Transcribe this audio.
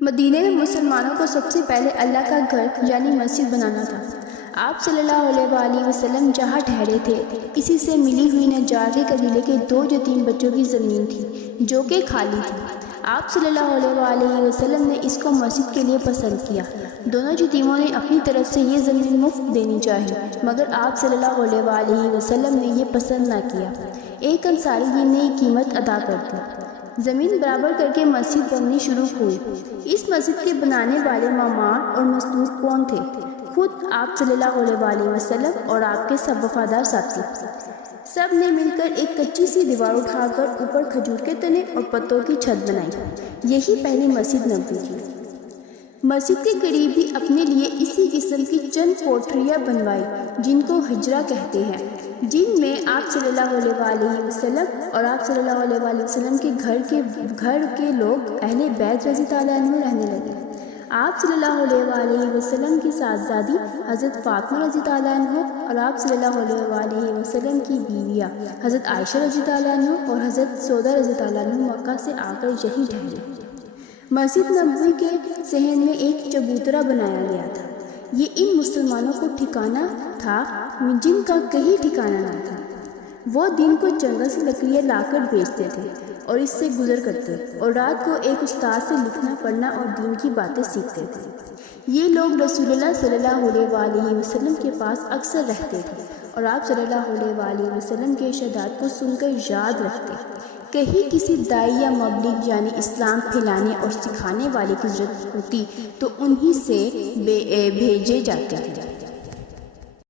مدینہ میں مسلمانوں کو سب سے پہلے اللہ کا گھر یعنی مسجد بنانا تھا۔ آپ صلی اللہ علیہ وآلہ وسلم جہاں ٹھہرے تھے اسی سے ملی ہوئی نجار کے قبیلے کے 2 یتیم بچوں کی زمین تھی جو کہ خالی تھی۔ آپ صلی اللہ علیہ وآلہ وسلم نے اس کو مسجد کے لیے پسند کیا۔ دونوں یتیموں نے اپنی طرف سے یہ زمین مفت دینی چاہی مگر آپ صلی اللہ علیہ وآلہ وسلم نے یہ پسند نہ کیا۔ ایک انصاری یہ نئی قیمت ادا کر دی۔ زمین برابر کر کے مسجد بننی شروع ہوئی۔ اس مسجد کے بنانے والے معمار اور مزدور کون تھے؟ خود آپ صلی اللہ علیہ وآلہ وسلم اور آپ کے سب وفادار ساتھی۔ سب نے مل کر ایک کچی سی دیوار اٹھا کر اوپر کھجور کے تنے اور پتوں کی چھت بنائی۔ یہی پہلی مسجد نبوی تھی۔ مسجد کے قریب ہی اپنے لیے اسی قسم کی چند کوٹریاں بنوائی جن کو حجرہ کہتے ہیں، جن میں آپ صلی اللہ علیہ وآلہ وسلم اور آپ صلی اللہ علیہ وآلہ وسلم کے گھر کے لوگ اہل بیت رضی اللہ عنہ رہنے لگے۔ آپ صلی اللہ علیہ وآلہ وسلم کی صاحبزادی حضرت فاطمہ رضی اللہ عنہ اور آپ صلی اللہ علیہ وآلہ وسلم کی بیویاں حضرت عائشہ رضی اللہ عنہ اور حضرت سودا رضی اللہ عنہ مکہ سے آ کر یہی ٹھہرے۔ مسجد نبوی کے صحن میں ایک چبوترا بنایا گیا تھا۔ یہ ان مسلمانوں کو ٹھکانہ تھا جن کا کہیں ٹھکانہ نہ تھا۔ وہ دن کو جنگل سے لکڑیاں لا کر بیچتے تھے اور اس سے گزر کرتے اور رات کو ایک استاد سے لکھنا پڑھنا اور دین کی باتیں سیکھتے تھے۔ یہ لوگ رسول اللہ صلی اللہ علیہ وآلہ وسلم کے پاس اکثر رہتے تھے اور آپ صلی اللہ علیہ وآلہ وسلم کے ارشادات کو سن کر یاد رکھتے۔ کہیں کسی داعی یا مبلغ یعنی اسلام پھیلانے اور سکھانے والے کی ضرورت ہوتی تو انہی سے بھیجے جاتے تھے۔